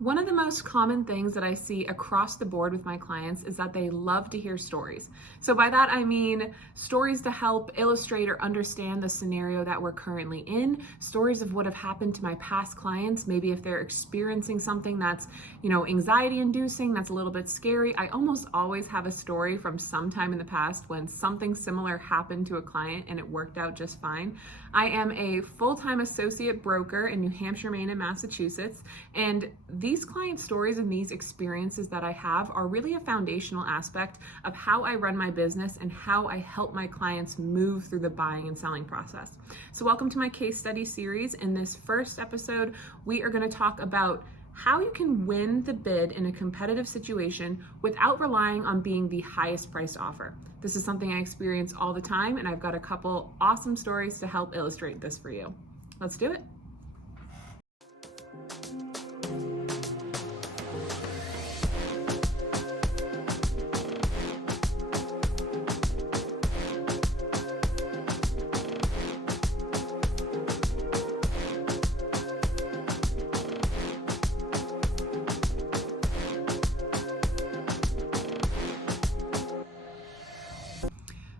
One of the most common things that I see across the board with my clients is that they love to hear stories. So by that I mean stories to help illustrate or understand the scenario that we're currently in, stories of what have happened to my past clients, maybe if they're experiencing something that's, anxiety inducing, that's a little bit scary. I almost always have a story from some time in the past when something similar happened to a client and it worked out just fine. I am a full-time associate broker in New Hampshire, Maine, and Massachusetts, and these client stories and these experiences that I have are really a foundational aspect of how I run my business and how I help my clients move through the buying and selling process. So welcome to my case study series. In this first episode, we are going to talk about how you can win the bid in a competitive situation without relying on being the highest priced offer. This is something I experience all the time, and I've got a couple awesome stories to help illustrate this for you. Let's do it.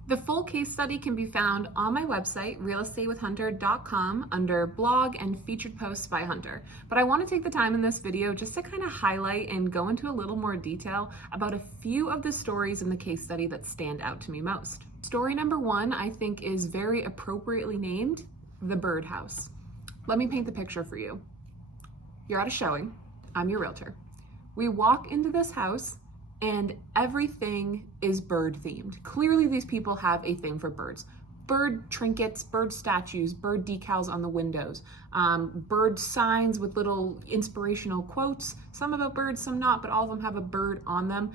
The full case study can be found on my website, realestatewithhunter.com, under blog and featured posts by Hunter. But I want to take the time in this video just to kind of highlight and go into a little more detail about a few of the stories in the case study that stand out to me most. Story number one, I think, is very appropriately named The Birdhouse. Let me paint the picture for you. You're at a showing. I'm your realtor. We walk into this house and everything is bird themed. Clearly these people have a thing for birds. Bird trinkets, bird statues, bird decals on the windows, bird signs with little inspirational quotes, some about birds, some not, but all of them have a bird on them.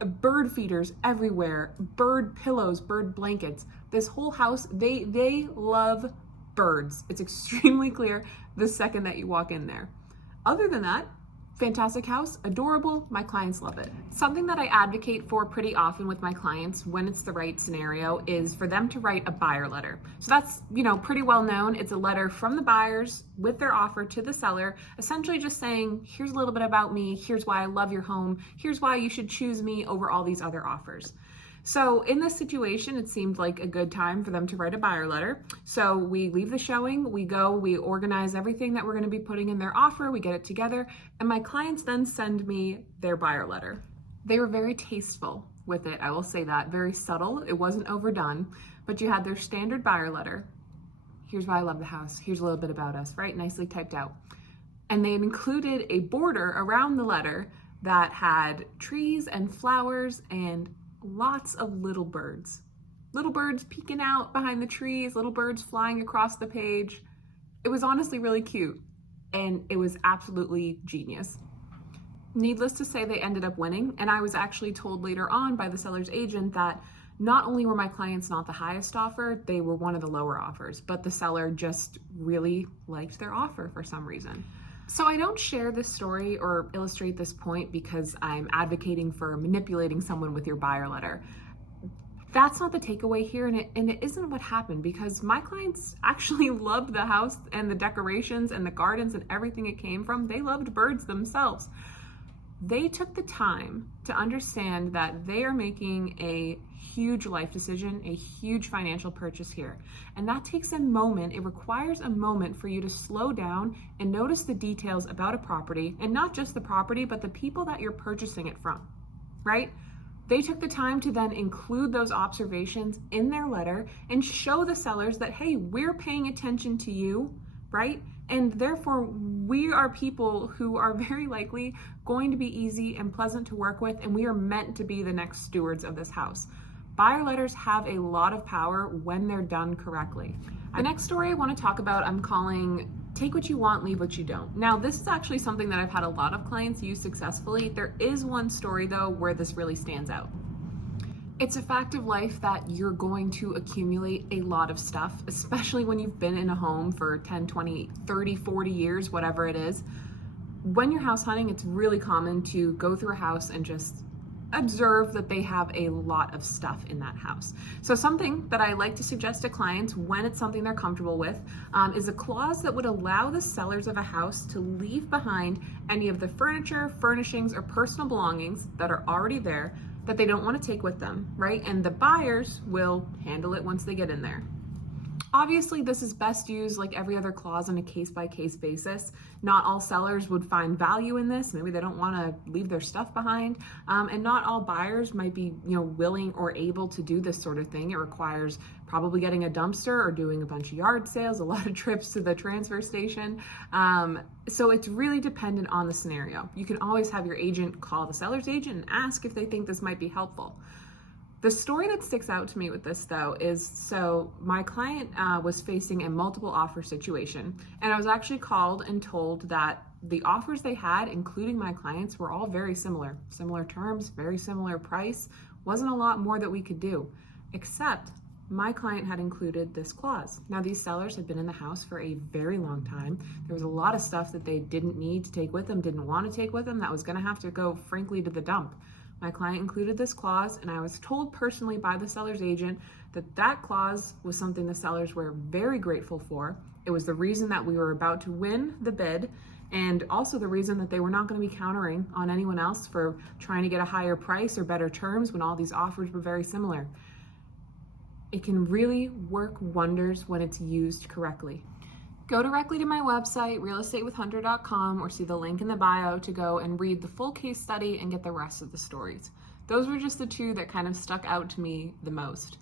Bird feeders everywhere, bird pillows, bird blankets. This whole house, they love birds. It's extremely clear the second that you walk in there. Other than that, fantastic house, adorable, my clients love it. Something that I advocate for pretty often with my clients when it's the right scenario is for them to write a buyer letter. So that's, pretty well known. It's a letter from the buyers with their offer to the seller, essentially just saying, here's a little bit about me, here's why I love your home, here's why you should choose me over all these other offers. So in this situation, it seemed like a good time for them to write a buyer letter. So we leave the showing, we organize everything that we're going to be putting in their offer, we get it together, and my clients then send me their buyer letter. They were very tasteful with it, I will say that, very subtle, it wasn't overdone, but you had their standard buyer letter. Here's why I love the house, here's a little bit about us, right? Nicely typed out. And they included a border around the letter that had trees and flowers and lots of little birds. Little birds peeking out behind the trees, little birds flying across the page. It was honestly really cute, and it was absolutely genius. Needless to say, they ended up winning, and I was actually told later on by the seller's agent that not only were my clients not the highest offer, they were one of the lower offers, but the seller just really liked their offer for some reason. So I don't share this story or illustrate this point because I'm advocating for manipulating someone with your buyer letter. That's not the takeaway here, and it isn't what happened, because my clients actually loved the house and the decorations and the gardens and everything it came from. They loved birds themselves. They took the time to understand that they are making a huge life decision, a huge financial purchase here. And that takes a moment, it requires a moment for you to slow down and notice the details about a property, and not just the property, but the people that you're purchasing it from, right? They took the time to then include those observations in their letter and show the sellers that, hey, we're paying attention to you, right? And therefore, we are people who are very likely going to be easy and pleasant to work with, and we are meant to be the next stewards of this house. Buyer letters have a lot of power when they're done correctly. The next story I want to talk about, I'm calling Take What You Want, Leave What You Don't. Now, this is actually something that I've had a lot of clients use successfully. There is one story, though, where this really stands out. It's a fact of life that you're going to accumulate a lot of stuff, especially when you've been in a home for 10, 20, 30, 40 years, whatever it is. When you're house hunting, it's really common to go through a house and just observe that they have a lot of stuff in that house. So something that I like to suggest to clients when it's something they're comfortable with is a clause that would allow the sellers of a house to leave behind any of the furniture, furnishings, or personal belongings that are already there that they don't want to take with them, right? And the buyers will handle it once they get in there. Obviously, this is best used like every other clause on a case-by-case basis. Not all sellers would find value in this. Maybe they don't want to leave their stuff behind. And not all buyers might be, willing or able to do this sort of thing. It requires probably getting a dumpster or doing a bunch of yard sales, a lot of trips to the transfer station. So it's really dependent on the scenario. You can always have your agent call the seller's agent and ask if they think this might be helpful. The story that sticks out to me with this, though, is so my client was facing a multiple offer situation, and I was actually called and told that the offers they had, including my clients, were all very similar. Similar terms, very similar price. Wasn't a lot more that we could do, except my client had included this clause. Now, these sellers had been in the house for a very long time. There was a lot of stuff that they didn't need to take with them, didn't want to take with them, that was going to have to go, frankly, to the dump. My client included this clause, and I was told personally by the seller's agent that that clause was something the sellers were very grateful for. It was the reason that we were about to win the bid, and also the reason that they were not going to be countering on anyone else for trying to get a higher price or better terms when all these offers were very similar. It can really work wonders when it's used correctly. Go directly to my website, realestatewithhunter.com, or see the link in the bio to go and read the full case study and get the rest of the stories. Those were just the two that kind of stuck out to me the most.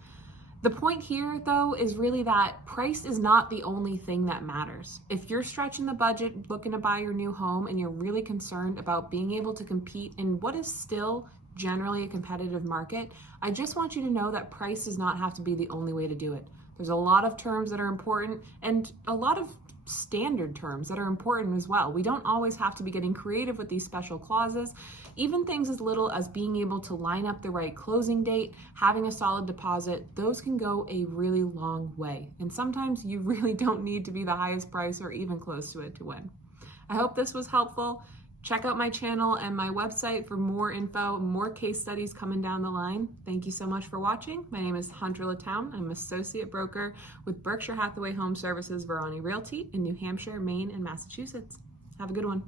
The point here, though, is really that price is not the only thing that matters. If you're stretching the budget, looking to buy your new home, and you're really concerned about being able to compete in what is still generally a competitive market, I just want you to know that price does not have to be the only way to do it. There's a lot of terms that are important and a lot of standard terms that are important as well. We don't always have to be getting creative with these special clauses. Even things as little as being able to line up the right closing date, having a solid deposit, those can go a really long way. And sometimes you really don't need to be the highest price or even close to it to win. I hope this was helpful. Check out my channel and my website for more info, more case studies coming down the line. Thank you so much for watching. My name is Hunter Latown. I'm an associate broker with Berkshire Hathaway Home Services Verani Realty in New Hampshire, Maine, and Massachusetts. Have a good one.